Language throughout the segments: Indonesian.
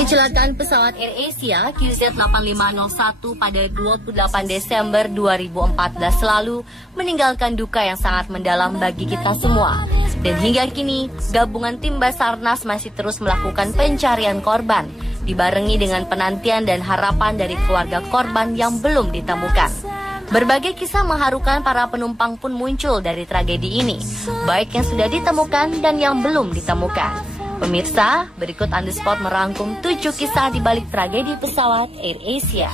Kecelakaan pesawat AirAsia QZ8501 pada 28 Desember 2014 lalu meninggalkan duka yang sangat mendalam bagi kita semua. Dan hingga kini, gabungan tim Basarnas masih terus melakukan pencarian korban, dibarengi dengan penantian dan harapan dari keluarga korban yang belum ditemukan. Berbagai kisah mengharukan para penumpang pun muncul dari tragedi ini, baik yang sudah ditemukan dan yang belum ditemukan. Pemirsa, berikut On The Spot merangkum 7 kisah di balik tragedi pesawat AirAsia.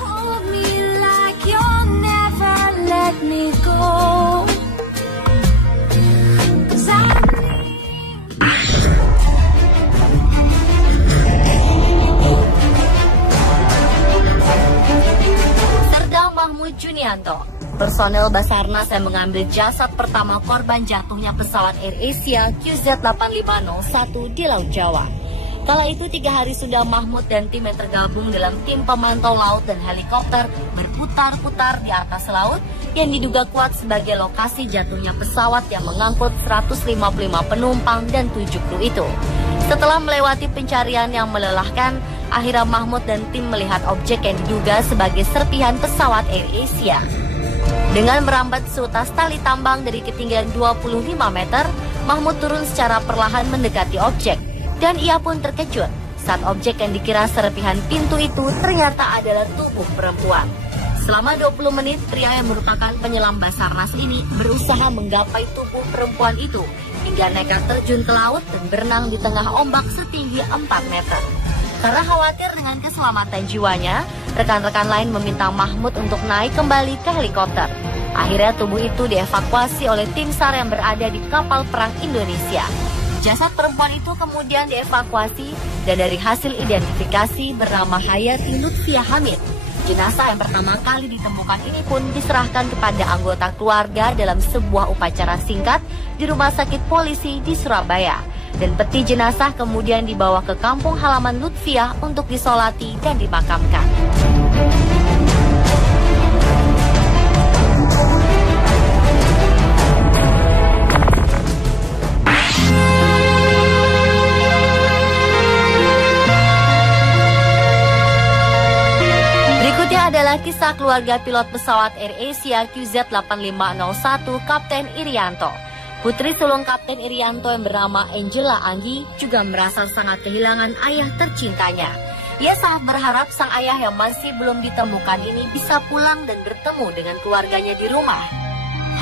Serda Mahmud Junianto, personel Basarnas yang mengambil jasad pertama korban jatuhnya pesawat AirAsia QZ8501 di Laut Jawa. Kala itu 3 hari sudah Mahmud dan tim yang tergabung dalam tim pemantau laut dan helikopter berputar-putar di atas laut yang diduga kuat sebagai lokasi jatuhnya pesawat yang mengangkut 155 penumpang dan 7 kru itu. Setelah melewati pencarian yang melelahkan, akhirnya Mahmud dan tim melihat objek yang diduga sebagai serpihan pesawat AirAsia. Dengan merambat seutas tali tambang dari ketinggian 25 meter, Mahmud turun secara perlahan mendekati objek. Dan ia pun terkejut saat objek yang dikira serpihan pintu itu ternyata adalah tubuh perempuan. Selama 20 menit, pria yang merupakan penyelam Basarnas ini berusaha menggapai tubuh perempuan itu hingga nekat terjun ke laut dan berenang di tengah ombak setinggi 4 meter. Karena khawatir dengan keselamatan jiwanya, rekan-rekan lain meminta Mahmud untuk naik kembali ke helikopter. Akhirnya tubuh itu dievakuasi oleh tim SAR yang berada di kapal perang Indonesia. Jasad perempuan itu kemudian dievakuasi dan dari hasil identifikasi bernama Hayati Lutfiah Hamid. Jenazah yang pertama kali ditemukan ini pun diserahkan kepada anggota keluarga dalam sebuah upacara singkat di Rumah Sakit Polisi di Surabaya. Dan peti jenazah kemudian dibawa ke kampung halaman Lutfiah untuk disolati dan dimakamkan. Berikutnya adalah kisah keluarga pilot pesawat AirAsia QZ8501 Kapten Irianto. Putri sulung Kapten Irianto yang bernama Angela Anggi juga merasa sangat kehilangan ayah tercintanya. Ia sangat berharap sang ayah yang masih belum ditemukan ini bisa pulang dan bertemu dengan keluarganya di rumah.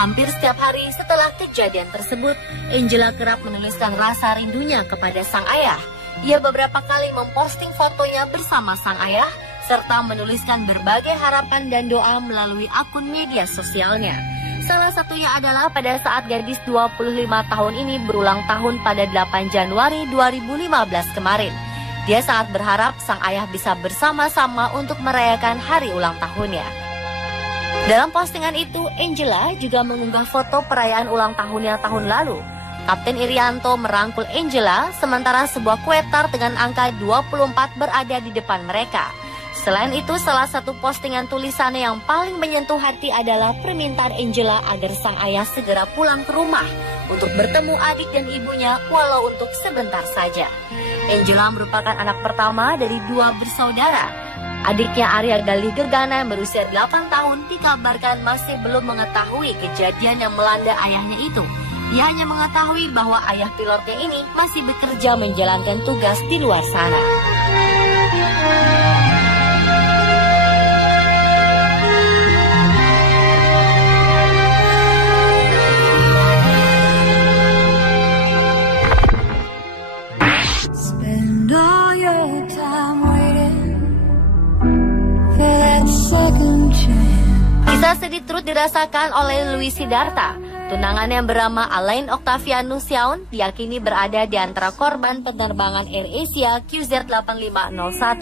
Hampir setiap hari setelah kejadian tersebut, Angela kerap menuliskan rasa rindunya kepada sang ayah. Ia beberapa kali memposting fotonya bersama sang ayah, serta menuliskan berbagai harapan dan doa melalui akun media sosialnya. Salah satunya adalah pada saat gadis 25 tahun ini berulang tahun pada 8 Januari 2015 kemarin. Dia sangat berharap sang ayah bisa bersama-sama untuk merayakan hari ulang tahunnya. Dalam postingan itu, Angela juga mengunggah foto perayaan ulang tahunnya tahun lalu. Kapten Irianto merangkul Angela, sementara sebuah kue tart dengan angka 24 berada di depan mereka. Selain itu, salah satu postingan tulisannya yang paling menyentuh hati adalah permintaan Angela agar sang ayah segera pulang ke rumah untuk bertemu adik dan ibunya walau untuk sebentar saja. Angela merupakan anak pertama dari 2 bersaudara. Adiknya Arya Galih Gegana yang berusia 8 tahun dikabarkan masih belum mengetahui kejadian yang melanda ayahnya itu. Ia hanya mengetahui bahwa ayah pilotnya ini masih bekerja menjalankan tugas di luar sana. Kisah sedih turut dirasakan oleh Louis Sidarta. Tunangan yang bernama Alain Octavianus Yaun diyakini berada di antara korban penerbangan AirAsia QZ8501.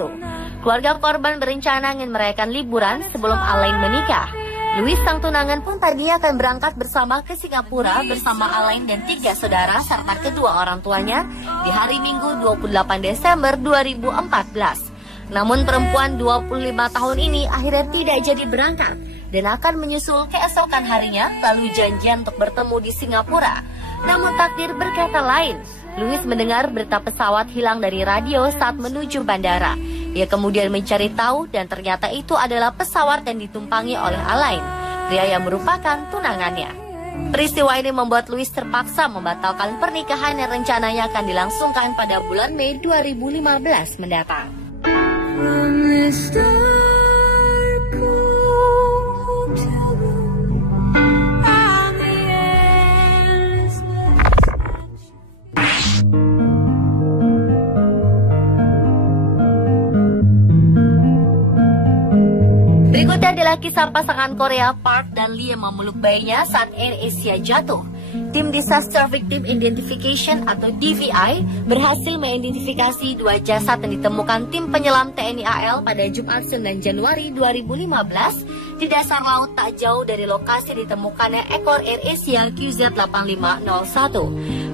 Keluarga korban berencana ingin merayakan liburan sebelum Alain menikah. Louis sang tunangan pun tadinya akan berangkat bersama ke Singapura bersama Alain dan 3 saudara serta kedua orang tuanya di hari Minggu 28 Desember 2014. Namun perempuan 25 tahun ini akhirnya tidak jadi berangkat dan akan menyusul keesokan harinya lalu janjian untuk bertemu di Singapura. Namun takdir berkata lain. Louis mendengar berita pesawat hilang dari radio saat menuju bandara. Ia kemudian mencari tahu dan ternyata itu adalah pesawat yang ditumpangi oleh Alain, pria yang merupakan tunangannya. Peristiwa ini membuat Louis terpaksa membatalkan pernikahan yang rencananya akan dilangsungkan pada bulan Mei 2015 mendatang. Berikutnya adalah kisah pasangan Korea Park dan Lee yang memeluk bayinya saat AirAsia jatuh. Tim Disaster Victim Identification atau DVI berhasil mengidentifikasi 2 jasad yang ditemukan tim penyelam TNI AL pada Jumat 9 Januari 2015 di dasar laut tak jauh dari lokasi ditemukannya ekor AirAsia QZ8501.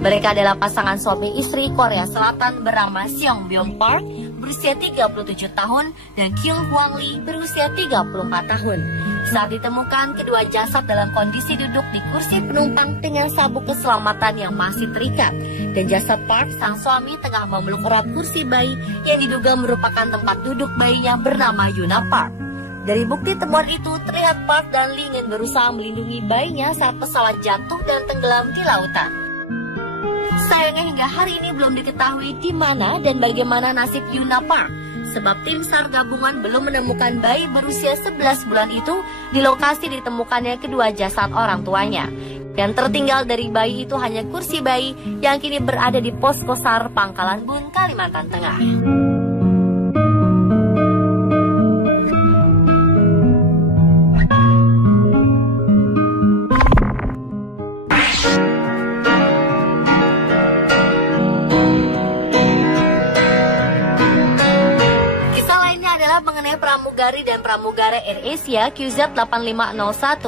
Mereka adalah pasangan suami istri Korea Selatan bernama Seong Byung Park berusia 37 tahun dan Kyung Hwang Lee berusia 34 tahun. Saat ditemukan, kedua jasad dalam kondisi duduk di kursi penumpang dengan sabuk keselamatan yang masih terikat. Dan jasad Park, sang suami, tengah memeluk erat kursi bayi yang diduga merupakan tempat duduk bayinya bernama Yuna Park. Dari bukti temuan itu, terlihat Park dan Lee ingin berusaha melindungi bayinya saat pesawat jatuh dan tenggelam di lautan. Sayangnya hingga hari ini belum diketahui di mana dan bagaimana nasib Yuna Park, sebab tim SAR gabungan belum menemukan bayi berusia 11 bulan itu di lokasi ditemukannya kedua jasad orang tuanya. Yang tertinggal dari bayi itu hanya kursi bayi yang kini berada di posko SAR Pangkalan Bun, Kalimantan Tengah. Mengenai pramugari dan pramugara AirAsia QZ8501,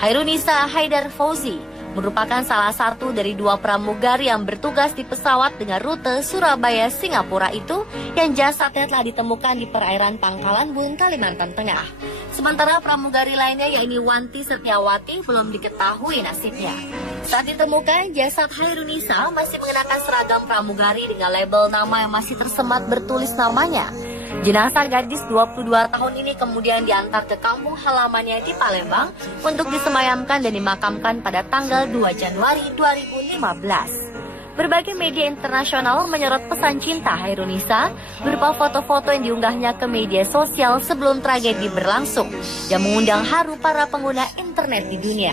Hairunisa Haidar Fauzi merupakan salah satu dari 2 pramugari yang bertugas di pesawat dengan rute Surabaya-Singapura itu yang jasadnya telah ditemukan di perairan Pangkalan Bun, Kalimantan Tengah. Sementara pramugari lainnya yaitu Wanti Setiawati belum diketahui nasibnya. Saat ditemukan, jasad Hairunisa masih mengenakan seragam pramugari dengan label nama yang masih tersemat bertulis namanya. Jenazah gadis 22 tahun ini kemudian diantar ke kampung halamannya di Palembang untuk disemayamkan dan dimakamkan pada tanggal 2 Januari 2015. Berbagai media internasional menyorot pesan cinta Hairunisa berupa foto-foto yang diunggahnya ke media sosial sebelum tragedi berlangsung yang mengundang haru para pengguna internet di dunia.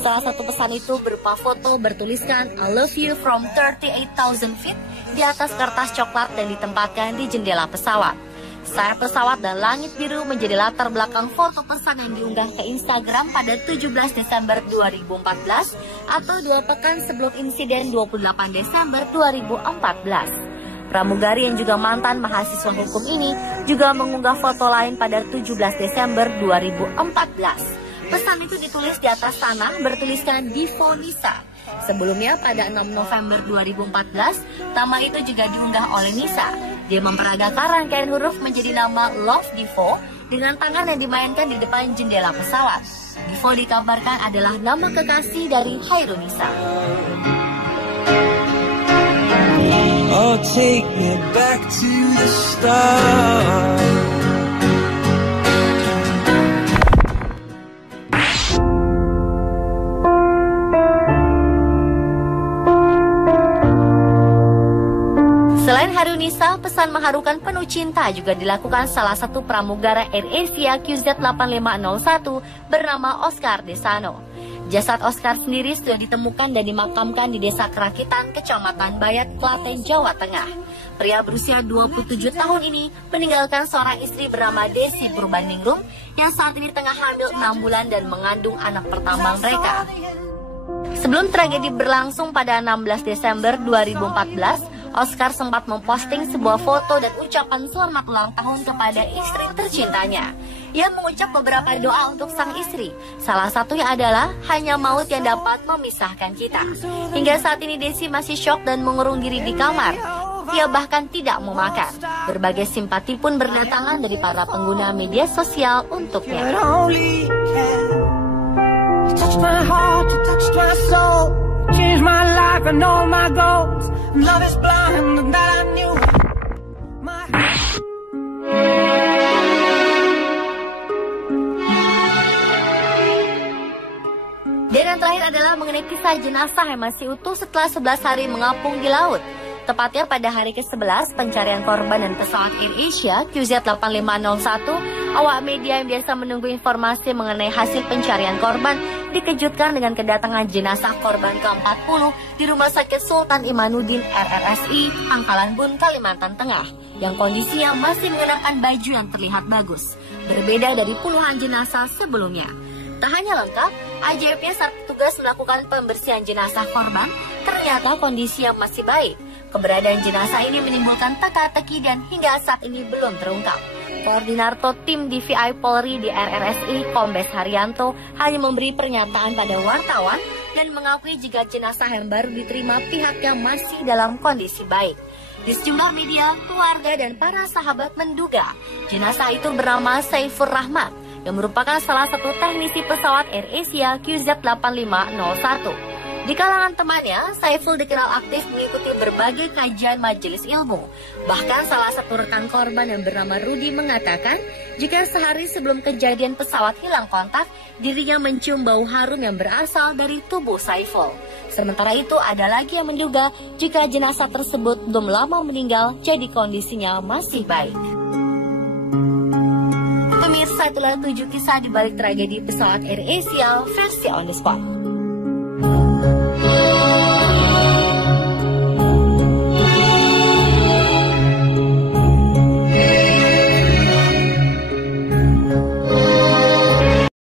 Salah satu pesan itu berupa foto bertuliskan I love you from 38,000 feet di atas kertas coklat dan ditempatkan di jendela pesawat. Sayap pesawat dan langit biru menjadi latar belakang foto pesan yang diunggah ke Instagram pada 17 Desember 2014 atau 2 pekan sebelum insiden 28 Desember 2014. Pramugari yang juga mantan mahasiswa hukum ini juga mengunggah foto lain pada 17 Desember 2014. Pesan itu ditulis di atas tanah bertuliskan Divo Nisa. Sebelumnya pada 6 November 2014, nama itu juga diunggah oleh Nisa. Dia memperagakan rangkaian huruf menjadi nama Love Divo dengan tangan yang dimainkan di depan jendela pesawat. Divo dikabarkan adalah nama kekasih dari Hairunisa. Oh, take me back to the start. Selain Hairunisa, pesan mengharukan penuh cinta juga dilakukan salah satu pramugara AirAsia QZ8501 bernama Oscar Desano. Jasad Oscar sendiri sudah ditemukan dan dimakamkan di Desa Kerakitan, Kecamatan Bayat, Klaten, Jawa Tengah. Pria berusia 27 tahun ini meninggalkan seorang istri bernama Desi Purbaningrum yang saat ini tengah hamil 6 bulan dan mengandung anak pertama mereka. Sebelum tragedi berlangsung pada 16 Desember 2014, Oscar sempat memposting sebuah foto dan ucapan selamat ulang tahun kepada istri tercintanya. Ia mengucap beberapa doa untuk sang istri. Salah satunya adalah hanya maut yang dapat memisahkan kita. Hingga saat ini Desi masih syok dan mengurung diri di kamar. Ia bahkan tidak mau makan. Berbagai simpati pun berdatangan dari para pengguna media sosial untuknya. Touch my heart, you touched my soul, changed my life and all my goals. Love is blind and that I knew. Dan yang terakhir adalah mengenai kisah jenazah yang masih utuh setelah 11 hari mengapung di laut. Tepatnya pada hari ke-11 pencarian korban dan pesawat AirAsia QZ8501, awak media yang biasa menunggu informasi mengenai hasil pencarian korban dikejutkan dengan kedatangan jenazah korban ke-40 di Rumah Sakit Sultan Imanuddin RRSI, Pangkalan Bun, Kalimantan Tengah, yang kondisinya masih mengenakan baju yang terlihat bagus, berbeda dari puluhan jenazah sebelumnya. Tak hanya lengkap, ajaibnya saat petugas melakukan pembersihan jenazah korban, ternyata kondisinya masih baik. Keberadaan jenazah ini menimbulkan teka-teki dan hingga saat ini belum terungkap. Koordinator tim DVI Polri di RRSI, Kombes Haryanto, hanya memberi pernyataan pada wartawan dan mengakui jika jenazah yang baru diterima pihaknya masih dalam kondisi baik. Di sejumlah media, keluarga dan para sahabat menduga jenazah itu bernama Saifur Rahmat, yang merupakan salah satu teknisi pesawat AirAsia QZ8501. Di kalangan temannya, Saiful dikenal aktif mengikuti berbagai kajian majelis ilmu. Bahkan salah satu rekan korban yang bernama Rudi mengatakan, jika sehari sebelum kejadian pesawat hilang kontak, dirinya mencium bau harum yang berasal dari tubuh Saiful. Sementara itu, ada lagi yang menduga jika jenazah tersebut belum lama meninggal, jadi kondisinya masih baik. Pemirsa, itulah 7 kisah di balik tragedi pesawat AirAsia versi On The Spot.